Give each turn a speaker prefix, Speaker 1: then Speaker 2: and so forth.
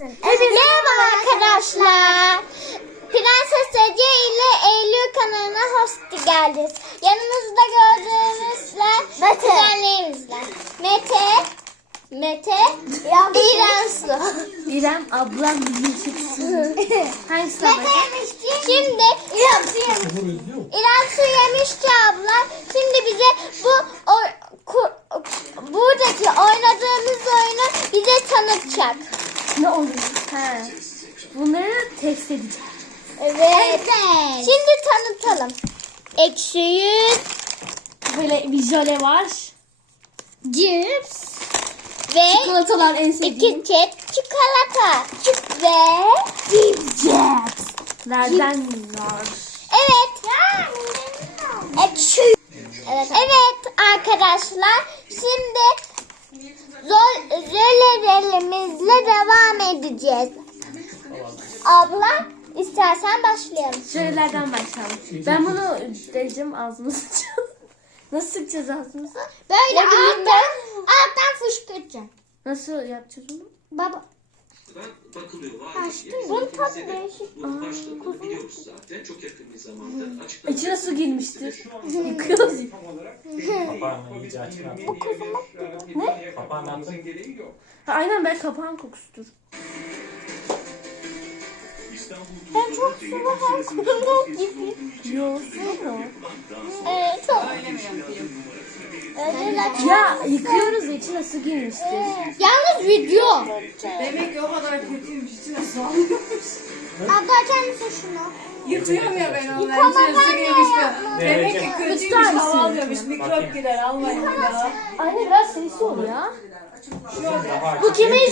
Speaker 1: Merhaba arkadaşlar. Prenses Ece ile Eylül kanalına hoş geldiniz. Yanımızda gördüğünüzle kuzenlerimizle. Mete, Mete, İrem Su.
Speaker 2: İrem ablam bizi çıksın. Hangisine
Speaker 1: Mete yemişti. Şimdi İrem Su yemiş. İrem Su yemişti abla. Şimdi bize bu o, ku- buradaki oynadığımız oyunu bize tanıtacak.
Speaker 2: Ne oluyor? Ha. Bunları test edeceğim.
Speaker 1: Evet. Şimdi tanıtalım. Ekşi yüz,
Speaker 2: Böyle bir jöle var.
Speaker 1: cips ve
Speaker 2: Çikolatalar en sevdiğim.
Speaker 1: iki kek çikolata ve
Speaker 2: Cips. Nereden var?
Speaker 1: evet. Ekşi. Evet. Evet arkadaşlar. Şimdi zor zölelerimizle devam edeceğiz. Abla istersen başlayalım.
Speaker 2: Jölelerden başlayalım. Ben bunu diyeceğim ağzıma sıçacağım. Nasıl sıkacağız ağzımıza?
Speaker 1: Böyle
Speaker 2: Ne bileyim
Speaker 1: alttan, alttan fışkıracağım.
Speaker 2: Nasıl yapacağız onu?
Speaker 1: Baba.
Speaker 3: bakılıyor var?
Speaker 1: Bunun tadı değişik.
Speaker 3: Bunun başladığını biliyoruz zaten. Çok yakın bir zamanda açıklanacak.
Speaker 2: İçine su girmiştir. Yıkıyoruz.
Speaker 4: Kapağını iyice açın artık.
Speaker 2: Ne?
Speaker 4: Kapağını atın.
Speaker 2: Ha, aynen ben kapağın kokusudur.
Speaker 1: Ben çok sıvı her konuda gibi.
Speaker 2: Mu?
Speaker 1: Evet. Öyle mi yapayım?
Speaker 2: Ya yıkıyoruz içine su girmiştir.
Speaker 1: Yalnız video.
Speaker 5: Demek ki o kadar kötüymüş. İçine su alıyormuş.
Speaker 1: Abla açar mısın şunu?
Speaker 5: Yutuyorum ya ben.
Speaker 1: Yıkama
Speaker 5: İçine su
Speaker 1: ben
Speaker 5: girmiş
Speaker 1: de
Speaker 5: de.
Speaker 1: yapmam.
Speaker 5: Demek ki kötüymüş. Hava alıyormuş. Mikrop girer. Almayın bir daha.
Speaker 2: Anne biraz sesi ol ya. Bu kimin